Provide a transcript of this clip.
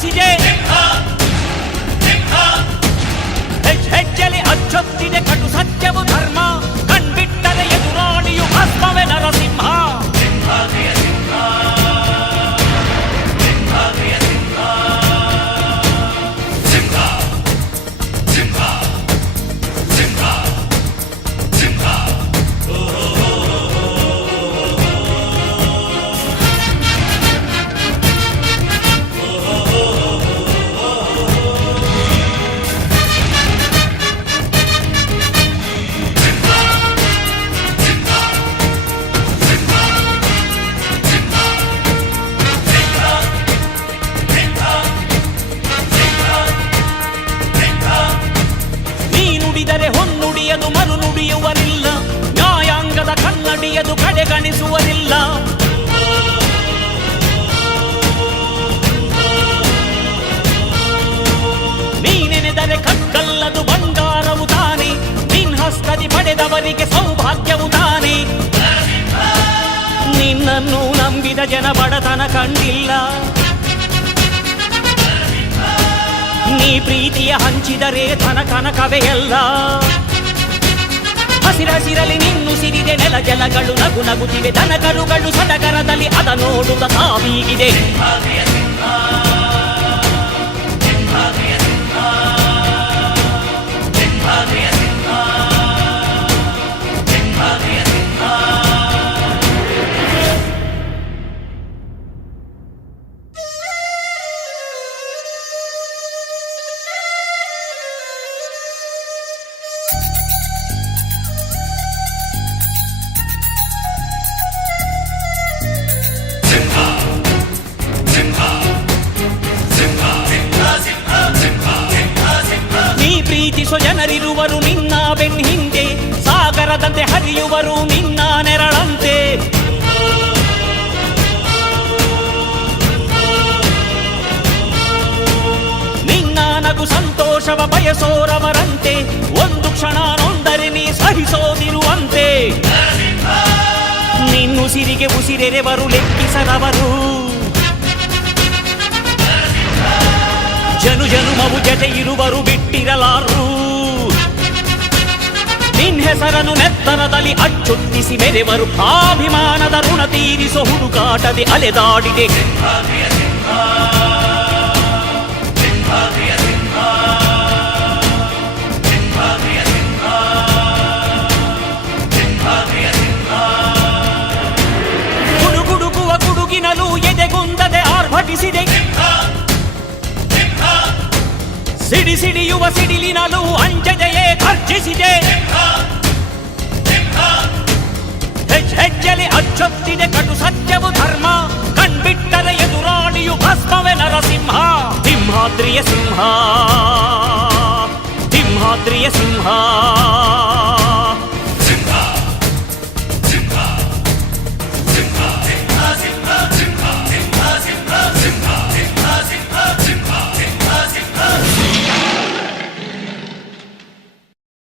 ಖರ್ಜಿಸಿದೆ. ಹೆಜ್ಜೆಲಿ ಅಚ್ಚೊತ್ತಿದೆ ಕಟು ಸತ್ಯವು ಧರ್ಮ, ಕಣ್ಬಿಟ್ಟರೆ ಎದುರಾಳಿಯು ಭಸ್ಮವೇ ನರಸಿಂಹ. ಹೊನ್ನುಡಿಯದು ಮರು ನುಡಿಯುವರಿಲ್ಲ, ನ್ಯಾಯಾಂಗದ ಕನ್ನಡಿಯದು ಕಡೆಗಣಿಸುವರಿಲ್ಲ. ನೀನೆನೆದರೆ ಕಕ್ಕಲ್ಲದು ಬಂಗಾರವು ತಾನೆ, ನಿನ್ ಹಸ್ತದಿ ಪಡೆದವರಿಗೆ ಸೌಭಾಗ್ಯವು ತಾನೆ. ನಿನ್ನನ್ನು ನಂಬಿದ ಜನ ಬಡತನ ಕಂಡಿಲ್ಲ, ನೀ ಪ್ರೀತಿಯ ಹಂಚಿದರೆ ಧನ ಕನಕವೇ ಎಲ್ಲ. ಹಸಿರಸಿರಲಿ ನಿನ್ನು ಸಿರಿದೆ ನೆಲ ಜಲಗಳು ನಗು ನಗುತ್ತಿವೆ, ದನ ಕರುಗಳು ಸಡಗರದಲ್ಲಿ ಅದ ನೋಡುತ್ತ ತಾವೀಗಿದೆ. ಪ್ರೀತಿಸೋ ಜನರಿರುವರು ನಿನ್ನ ಬೆನ್ ಹಿಂದೆ, ಸಾಗರದಂತೆ ಹರಿಯುವರು ನಿನ್ನ ನೆರಳಂತೆ. ನಿನ್ನ ನಗು ಸಂತೋಷವ ಬಯಸೋರವರಂತೆ, ಒಂದು ಕ್ಷಣ ನೊಂದರೆ ನೀ ಸಹಿಸೋದಿರುವಂತೆ. ನಿನ್ನುಸಿರಿಗೆ ಉಸಿರೆರೆವರು ಲೆಕ್ಕಿಸದವರು, ಜನು ಜನುಮವು ಜತೆ ಇರುವರು ಬಿಟ್ಟಿರಲಾರು. ನಿನ್ ಹೆಸರನ್ನು ನೆತ್ತರದಲ್ಲಿ ಅಚ್ಚೊತ್ತಿಸಿ ಮೆರೆವರು, ಅಭಿಮಾನದ ಋಣ ತೀರಿಸೋ ಹುಡುಕಾಟದೆ ಅಲೆದಾಡಿದೆ. ಗುಡುಗುಡುಗುವ ಗುಡುಗಿನಲು ಎದೆಗುಂದದೆ ಆರ್ಭಟಿಸಿದೆ, ಸಿಡಿ ಸಿಡಿಯುವ ಸಿಡಿಲಿನಲು ಅಂಜದೆಯೇ ಖರ್ಜಿಸಿದೆ. ಹೆಜ್ಜೆಲಿ ಅಚ್ಚೊತ್ತಿದೆ ಕಟು ಸತ್ಯವು ಧರ್ಮ, ಕಣ್ಬಿಟ್ಟರೆ ಎದುರಾಳಿಯು ಭಸ್ಮವೇ ನರಸಿಂಹ. ಸಿಂಹಾದ್ರಿಯ ಸಿಂಹ, ಸಿಂಹಾದ್ರಿಯ ಸಿಂಹ.